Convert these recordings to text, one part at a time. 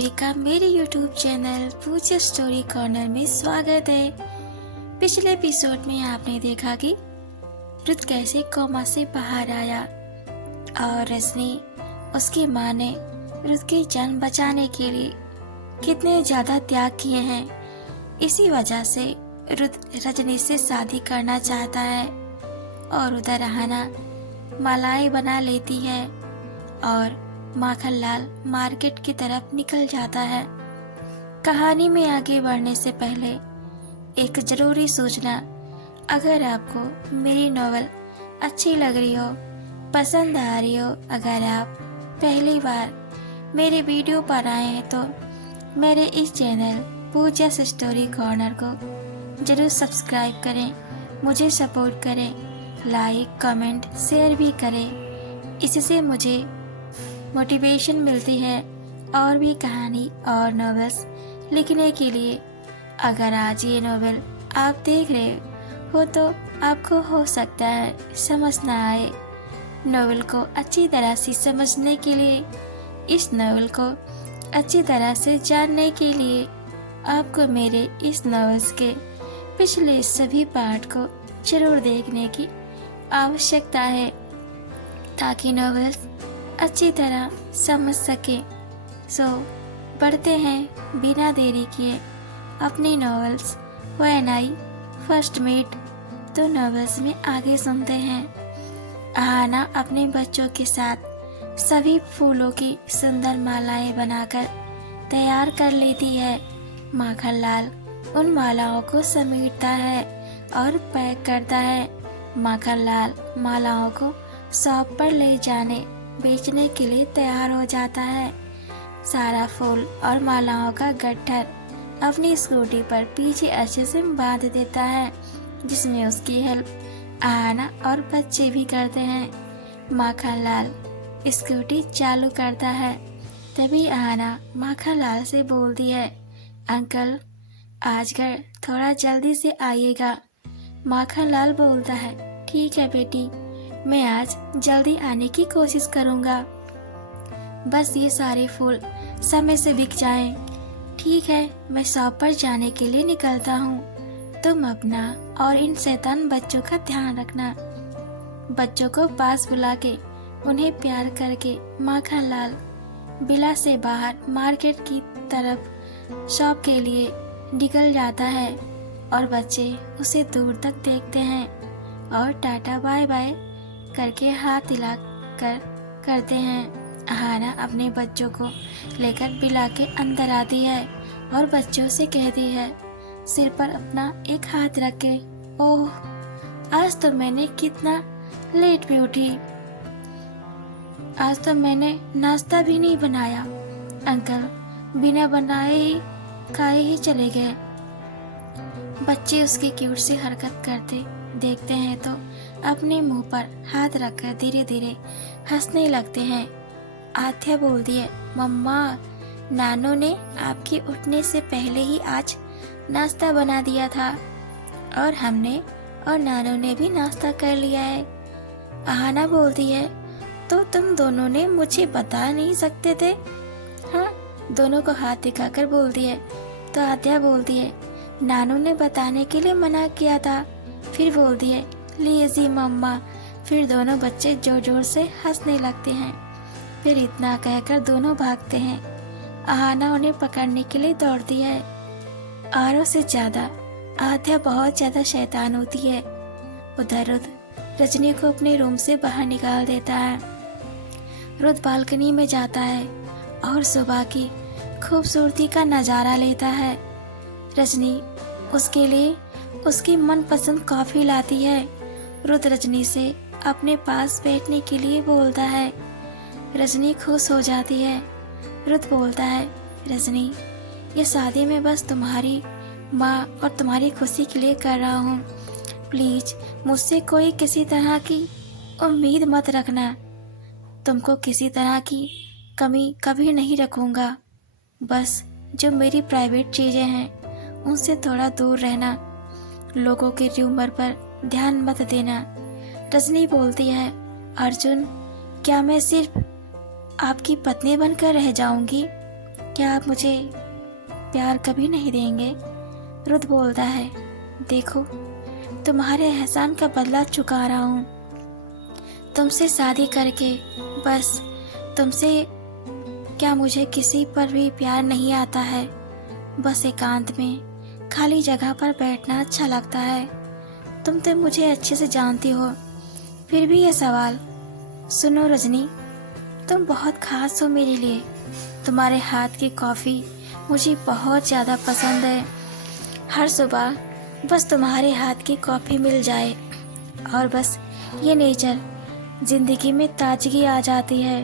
सभी का मेरे YouTube चैनल पूजा स्टोरी कॉर्नर में स्वागत है। पिछले एपिसोड में आपने देखा कि रुत कैसे कोमा से बाहर आया और रजनी उसकी माँ ने रुत की जान बचाने के लिए कितने ज्यादा त्याग किए हैं। इसी वजह से रुत रजनी से शादी करना चाहता है और उधर अहाना मालाएं बना लेती है और माखनलाल मार्केट की तरफ निकल जाता है। कहानी में आगे बढ़ने से पहले एक जरूरी सूचना, अगर आपको मेरी नॉवल अच्छी लग रही हो, पसंद आ रही हो, अगर आप पहली बार मेरे वीडियो पर आए हैं तो मेरे इस चैनल पूजा स्टोरी कॉर्नर को जरूर सब्सक्राइब करें, मुझे सपोर्ट करें, लाइक कमेंट शेयर भी करें। इससे मुझे मोटिवेशन मिलती है और भी कहानी और नॉवेल्स लिखने के लिए। अगर आज ये नॉवेल आप देख रहे हो तो आपको हो सकता है समझ ना आए। नॉवेल को अच्छी तरह से समझने के लिए, इस नॉवेल को अच्छी तरह से जानने के लिए आपको मेरे इस नॉवेल्स के पिछले सभी पार्ट को जरूर देखने की आवश्यकता है ताकि नॉवेल्स अच्छी तरह समझ सके। सो बढ़ते हैं बिना देरी किए अपनी novels when I first met तो नॉवेल्स में आगे सुनते हैं। अहाना अपने बच्चों के साथ सभी फूलों की सुंदर मालाएं बनाकर तैयार कर लेती है। माखनलाल उन मालाओं को समेटता है और पैक करता है। माखनलाल मालाओं को शॉप पर ले जाने बेचने के लिए तैयार हो जाता है। सारा फूल और मालाओं का गट्ठर अपनी स्कूटी पर पीछे अच्छे से बांध देता है, जिसमें उसकी हेल्प अहाना और बच्चे भी करते हैं। माखनलाल स्कूटी चालू करता है, तभी अहाना माखनलाल से बोलती है, अंकल आज घर थोड़ा जल्दी से आइएगा। माखनलाल बोलता है, ठीक है बेटी, मैं आज जल्दी आने की कोशिश करूंगा, बस ये सारे फूल समय से बिक जाएं। ठीक है, मैं शॉप पर जाने के लिए निकलता हूँ, तुम अपना और इन शैतान बच्चों का ध्यान रखना। बच्चों को पास बुला के उन्हें प्यार करके माखनलाल बिला से बाहर मार्केट की तरफ शॉप के लिए निकल जाता है और बच्चे उसे दूर तक देखते हैं और टाटा बाय बाय करके हाथ हिला कर करते हैं। अहाना अपने बच्चों को लेकर बिला के अंदर आती है और बच्चों से कहती है, सिर पर अपना एक हाथ रख के, ओह आज तो मैंने कितना लेट भी उठी, आज तो मैंने नाश्ता भी नहीं बनाया। अंकल बिना बनाए ही खाए ही चले गए। बच्चे उसकी क्यूट सी हरकत करते देखते हैं तो अपने मुंह पर हाथ रखकर धीरे धीरे हंसने लगते हैं। आध्या बोलती है, मम्मा नानू ने आपके उठने से पहले ही आज नाश्ता बना दिया था और हमने और नानू ने भी नाश्ता कर लिया है। अहाना बोलती है, तो तुम दोनों ने मुझे बता नहीं सकते थे? हाँ, दोनों को हाथ दिखाकर बोलती है। तो आध्या बोलती है, नानू ने बताने के लिए मना किया था। फिर बोलती है, लीजिए मम्मा। फिर दोनों बच्चे जोर जोर से हंसने लगते हैं। फिर इतना कहकर दोनों भागते हैं। अहाना उन्हें पकड़ने के लिए दौड़ती है। आरों से ज्यादा आध्या बहुत ज्यादा शैतान होती है। उधर रुत रजनी को अपने रूम से बाहर निकाल देता है। रुत बालकनी में जाता है और सुबह की खूबसूरती का नजारा लेता है। रजनी उसके लिए उसकी मनपसंद कॉफी लाती है। रुत रजनी से अपने पास बैठने के लिए बोलता है। रजनी खुश हो जाती है। रुत बोलता है, रजनी ये शादी में बस तुम्हारी माँ और तुम्हारी खुशी के लिए कर रहा हूँ, प्लीज मुझसे कोई किसी तरह की उम्मीद मत रखना, तुमको किसी तरह की कमी कभी नहीं रखूँगा, बस जो मेरी प्राइवेट चीज़ें हैं उनसे थोड़ा दूर रहना, लोगों के र्यूमर पर ध्यान मत देना। रजनी बोलती है, अर्जुन क्या मैं सिर्फ आपकी पत्नी बनकर रह जाऊंगी? क्या आप मुझे प्यार कभी नहीं देंगे? रुद्र बोलता है, देखो तुम्हारे एहसान का बदला चुका रहा हूँ। तुमसे शादी करके बस तुमसे क्या मुझे किसी पर भी प्यार नहीं आता है। बस एकांत में खाली जगह पर बैठना अच्छा लगता है। तुम तो मुझे अच्छे से जानती हो, फिर भी ये सवाल। सुनो रजनी, तुम बहुत खास हो मेरे लिए। तुम्हारे हाथ की कॉफ़ी मुझे बहुत ज़्यादा पसंद है। हर सुबह बस तुम्हारे हाथ की कॉफ़ी मिल जाए और बस ये नेचर जिंदगी में ताजगी आ जाती है।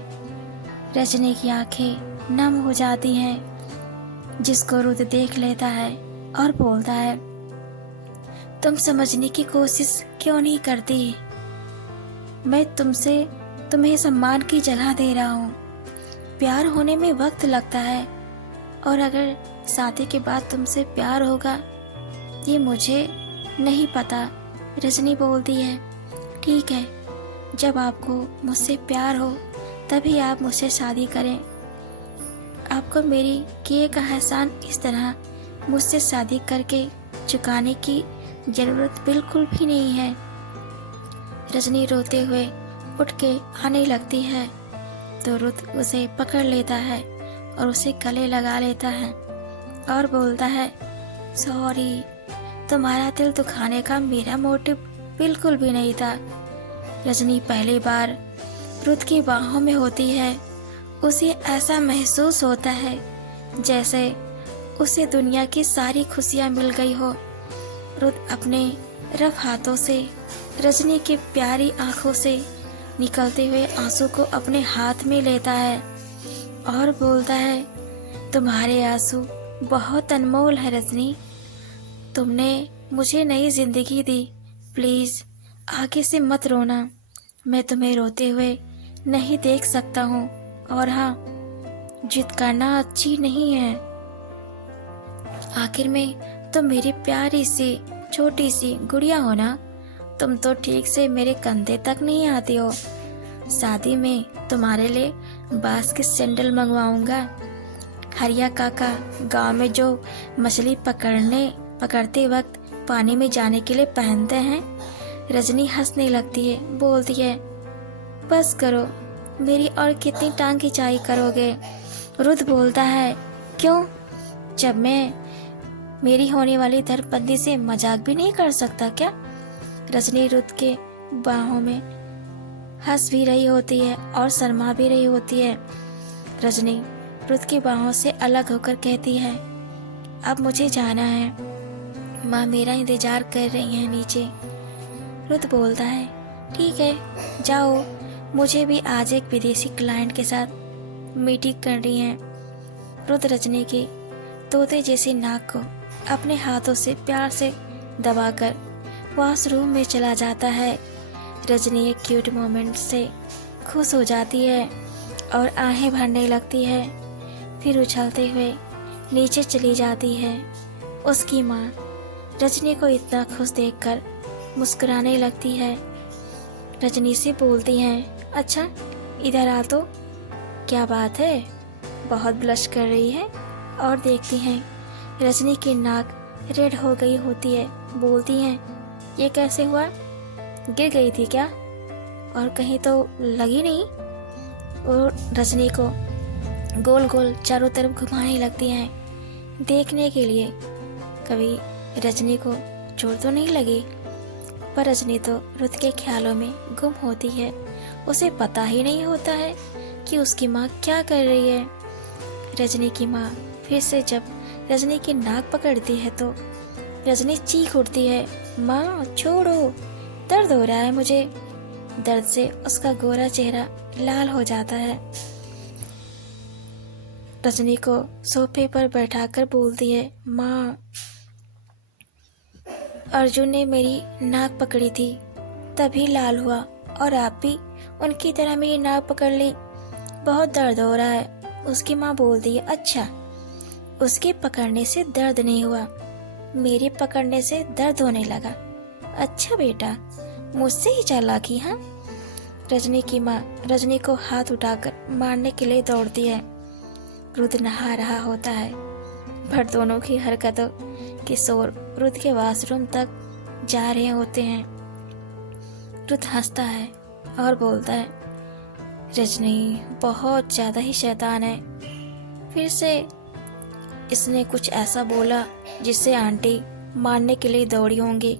रजनी की आंखें नम हो जाती हैं, जिसको रुद्र देख लेता है और बोलता है, तुम समझने की कोशिश क्यों नहीं करती? मैं तुम्हें सम्मान की जगह दे रहा हूँ। प्यार होने में वक्त लगता है और अगर शादी के बाद तुमसे प्यार होगा ये मुझे नहीं पता। रजनी बोलती है, ठीक है, जब आपको मुझसे प्यार हो तभी आप मुझसे शादी करें। आपको मेरी किए का एहसान इस तरह मुझसे शादी करके चुकाने की ज़रूरत बिल्कुल भी नहीं है। रजनी रोते हुए उठ के आने लगती है तो रुद्र उसे पकड़ लेता है और उसे गले लगा लेता है और बोलता है, सॉरी, तुम्हारा दिल दुखाने का मेरा मोटिव बिल्कुल भी नहीं था। रजनी पहली बार रुद्र की बाहों में होती है। उसे ऐसा महसूस होता है जैसे उसे दुनिया की सारी खुशियाँ मिल गई हो। रुद्र अपने रफ हाथों से रजनी की प्यारी आंखों से निकलते हुए आंसू को अपने हाथ में लेता है और बोलता है, तुम्हारे आंसू बहुत अनमोल है रजनी। तुमने मुझे नई जिंदगी दी। प्लीज़ आगे से मत रोना। मैं तुम्हें रोते हुए नहीं देख सकता हूँ। और हाँ, जिद करना अच्छी नहीं है। आखिर में तुम मेरी प्यारी सी छोटी सी गुड़िया हो ना। तुम तो ठीक से मेरे कंधे तक नहीं आती हो। शादी में तुम्हारे लिए बांस के सैंडल मंगवाऊंगा। हरिया काका गांव में जो मछली पकड़ते वक्त पानी में जाने के लिए पहनते हैं। रजनी हंसने लगती है, बोलती है, बस करो, मेरी और कितनी टांग खिंचाई करोगे? रुद्र बोलता है, क्यों? जब मैं मेरी होने वाली धर्मपत्नी से मजाक भी नहीं कर सकता क्या? रजनी रुद्र के बाहों में हंस भी रही होती है और शर्मा भी रही होती है। रजनी रुद्र की बाहों से अलग होकर कहती है, अब मुझे जाना है, माँ मेरा इंतजार कर रही है नीचे। रुद्र बोलता है, ठीक है, जाओ, मुझे भी आज एक विदेशी क्लाइंट के साथ मीटिंग करनी है। रुद्र रजनी की तोते जैसी नाक को अपने हाथों से प्यार से दबाकर वॉशरूम में चला जाता है। रजनी एक क्यूट मोमेंट से खुश हो जाती है और आहें भरने लगती है। फिर उछलते हुए नीचे चली जाती है। उसकी माँ रजनी को इतना खुश देखकर मुस्कुराने लगती है। रजनी से बोलती हैं, अच्छा इधर आ तो। क्या बात है, बहुत ब्लश कर रही है। और देखती हैं रजनी की नाक रेड हो गई होती है। बोलती हैं, ये कैसे हुआ? गिर गई थी क्या? और कहीं तो लगी नहीं? और रजनी को गोल गोल चारों तरफ घुमाने लगती हैं, देखने के लिए कभी रजनी को चोट तो नहीं लगी। पर रजनी तो रुद्र के ख्यालों में गुम होती है। उसे पता ही नहीं होता है कि उसकी माँ क्या कर रही है। रजनी की माँ फिर से जब रजनी की नाक पकड़ती है तो रजनी चीख उठती है, माँ छोड़ो, दर्द हो रहा है मुझे। दर्द से उसका गोरा चेहरा लाल हो जाता है। रजनी को सोफे पर बैठाकर बोलती है, माँ अर्जुन ने मेरी नाक पकड़ी थी तभी लाल हुआ और आप भी उनकी तरह मेरी नाक पकड़ ली, बहुत दर्द हो रहा है। उसकी माँ बोलती है, अच्छा उसके पकड़ने से दर्द नहीं हुआ, मेरे पकड़ने से दर्द होने लगा। अच्छा बेटा, मुझसे ही चालाकी? हाँ। रजनी की माँ रजनी को हाथ उठाकर मारने के लिए दौड़ती है रुद नहा रहा होता है, पर दोनों की हरकतों के शोर रुद के वॉशरूम तक जा रहे होते हैं। रुद हंसता है और बोलता है, रजनी बहुत ज़्यादा ही शैतान है। फिर से इसने कुछ ऐसा बोला जिससे आंटी मारने के लिए दौड़ी होंगी।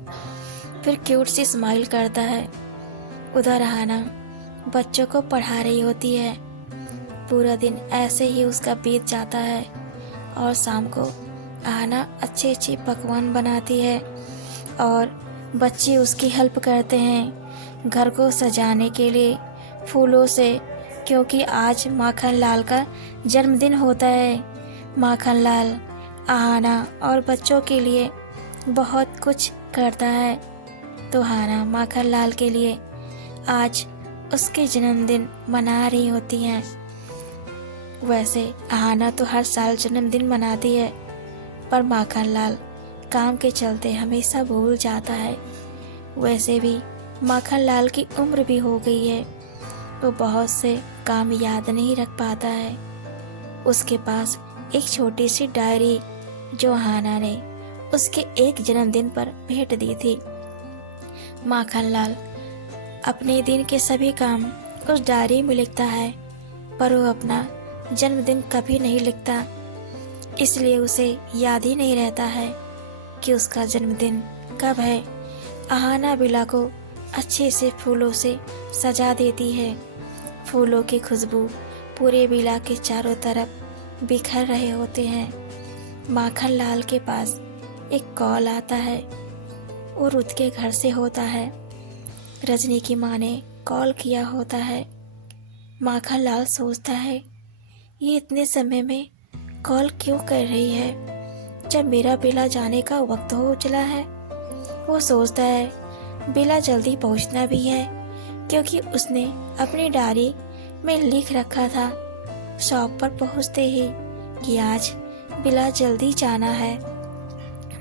फिर क्यूट सी स्माइल करता है। उधर आना बच्चों को पढ़ा रही होती है। पूरा दिन ऐसे ही उसका बीत जाता है और शाम को आना अच्छे अच्छे पकवान बनाती है और बच्चे उसकी हेल्प करते हैं घर को सजाने के लिए फूलों से, क्योंकि आज माखन लाल का जन्मदिन होता है। माखन लाल आहाना और बच्चों के लिए बहुत कुछ करता है, तो हाना माखन लाल के लिए आज उसके जन्मदिन मना रही होती हैं। वैसे आहाना तो हर साल जन्मदिन मनाती है, पर माखन लाल काम के चलते हमेशा भूल जाता है। वैसे भी माखन लाल की उम्र भी हो गई है, वो बहुत से काम याद नहीं रख पाता है। उसके पास एक छोटी सी डायरी जो हाना ने उसके एक जन्मदिन पर भेंट दी थी। माखन लाल अपने दिन के सभी काम उस डायरी में लिखता है, पर वो अपना जन्मदिन कभी नहीं लिखता, इसलिए उसे याद ही नहीं रहता है कि उसका जन्मदिन कब है। आहाना बिला को अच्छे से फूलों से सजा देती है। फूलों की खुशबू पूरे बिला के चारों तरफ बिखर रहे होते हैं। माखन लाल के पास एक कॉल आता है, वो रुद के घर से होता है। रजनी की माँ ने कॉल किया होता है। माखन लाल सोचता है, ये इतने समय में कॉल क्यों कर रही है जब मेरा बिला जाने का वक्त हो चला है। वो सोचता है बिला जल्दी पहुंचना भी है, क्योंकि उसने अपनी डायरी में लिख रखा था शॉप पर पहुंचते ही कि आज बिला जल्दी जाना है।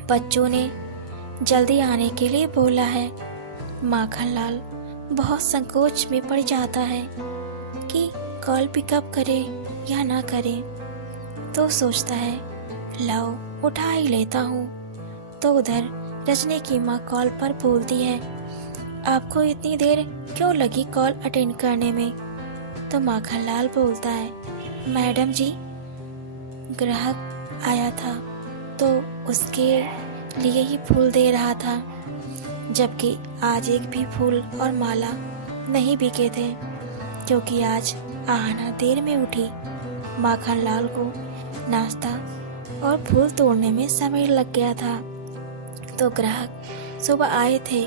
बच्चों ने जल्दी आने के लिए बोला है। माखन लाल बहुत संकोच में पड़ जाता है कि कॉल पिकअप करे या ना करे, तो सोचता है लाओ उठा ही लेता हूँ। तो उधर रजनी की माँ कॉल पर बोलती है, आपको इतनी देर क्यों लगी कॉल अटेंड करने में? तो माखन लाल बोलता है, मैडम जी ग्राहक आया था तो उसके लिए ही फूल दे रहा था, जबकि आज एक भी फूल और माला नहीं बिके थे, क्योंकि आज आहाना देर में उठी। माखन लाल को नाश्ता और फूल तोड़ने में समय लग गया था, तो ग्राहक सुबह आए थे।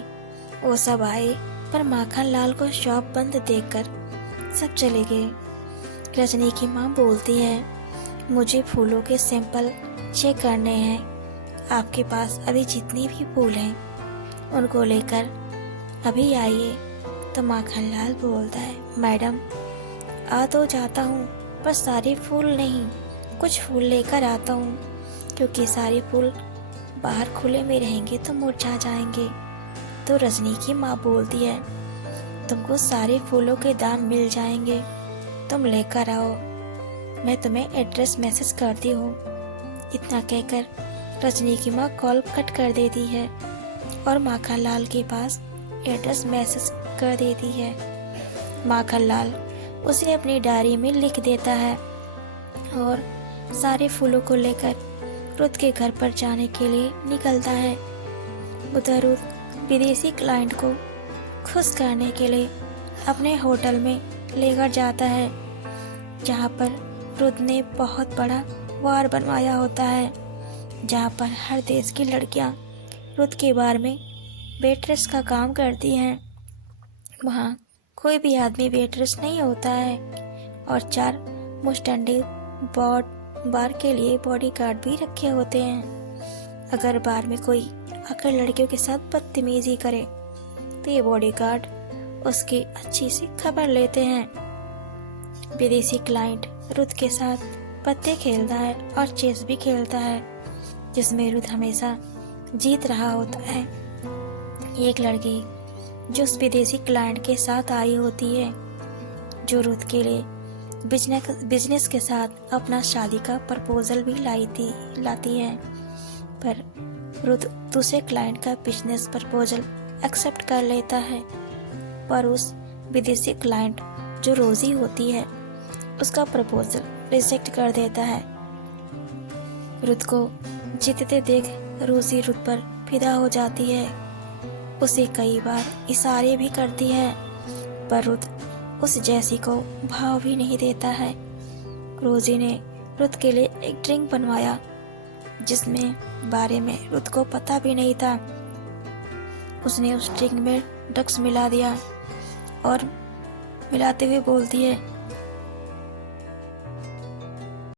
वो सब आए, पर माखन लाल को शॉप बंद देखकर सब चले गए। रजनी की माँ बोलती है, मुझे फूलों के सैंपल चेक करने हैं, आपके पास अभी जितनी भी फूल हैं उनको लेकर अभी आइए। तो माखन लाल बोलता है, मैडम आ तो जाता हूँ, पर सारे फूल नहीं, कुछ फूल लेकर आता हूँ, क्योंकि सारे फूल बाहर खुले में रहेंगे तो मुरझा जाएंगे। तो रजनी की माँ बोलती है, तुमको सारे फूलों के दाम मिल जाएंगे, तुम लेकर आओ, मैं तुम्हें एड्रेस मैसेज करती हूँ। इतना कहकर रजनी की माँ कॉल कट कर देती है और माखन लाल के पास एड्रेस मैसेज कर देती है। माखन लाल उसे अपनी डायरी में लिख देता है और सारे फूलों को लेकर रुद के घर पर जाने के लिए निकलता है। उधर रुद विदेशी क्लाइंट को खुश करने के लिए अपने होटल में लेकर जाता है, जहाँ पर रुद ने बहुत बड़ा वार बनवाया होता है, जहाँ पर हर देश की लड़कियाँ रुद के बार में वेट्रेस का काम करती हैं। वहाँ कोई भी आदमी वेट्रेस नहीं होता है और 4 मुस्टंडे बार के लिए बॉडीगार्ड भी रखे होते हैं। अगर बार में कोई आकर लड़कियों के साथ बदतमीजी करे तो ये बॉडीगार्ड उसकी अच्छी सी खबर लेते हैं। विदेशी क्लाइंट रुद के साथ पत्ते खेलता है और चेस भी खेलता है, जिसमें रुद हमेशा जीत रहा होता है। एक लड़की जो उस विदेशी क्लाइंट के साथ आई होती है, जो रुद के लिए बिजनेस के साथ अपना शादी का प्रपोजल भी लाती है। पर रुद दूसरे क्लाइंट का बिजनेस प्रपोजल एक्सेप्ट कर लेता है, पर उस विदेशी क्लाइंट जो रोजी होती है उसका प्रपोजल रिजेक्ट कर देता है। रुद को जीतते देख रोजी रुद पर फिदा हो जाती है, उसे कई बार इशारे भी करती है, पर रुद उस जैसी को भाव भी नहीं देता है। रोजी ने रुद के लिए एक ड्रिंक बनवाया जिसमें बारे में रुद को पता भी नहीं था। उसने उस ड्रिंक में ड्रग्स मिला दिया और मिलाते हुए बोलती है,